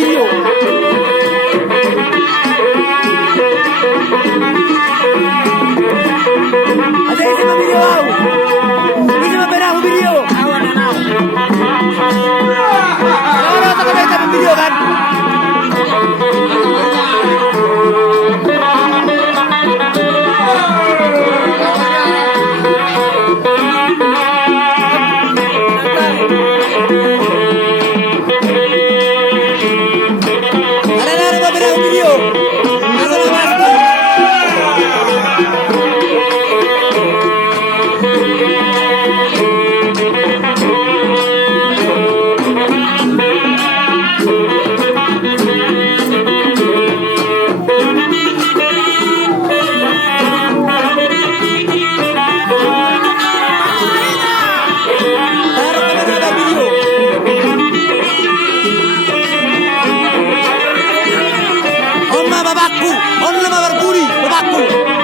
video. Ada isi mah video au. Isi mah pernah aku video. Awan anau. Kalau tak ada kita video kan. Bapakku, on nama berburi, bapakku.